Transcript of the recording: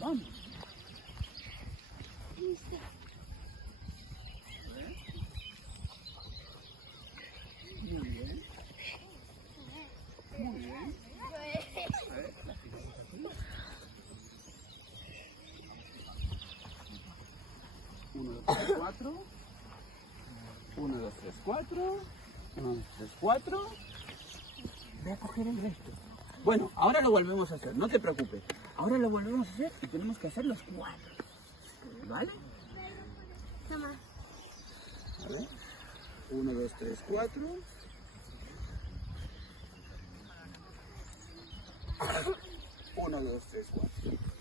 Vamos. Muy bien. Muy bien. A ver, la figura así. 1, 2, 3, 4. 1, 2, 3, 4. 1, 2, 3, 4. Voy a coger el resto. Bueno, ahora lo volvemos a hacer, no te preocupes. Ahora lo volvemos a hacer y tenemos que hacer los 4. ¿Vale? Toma. A ver. 1, 2, 3, 4. 1, 2, 3, 4.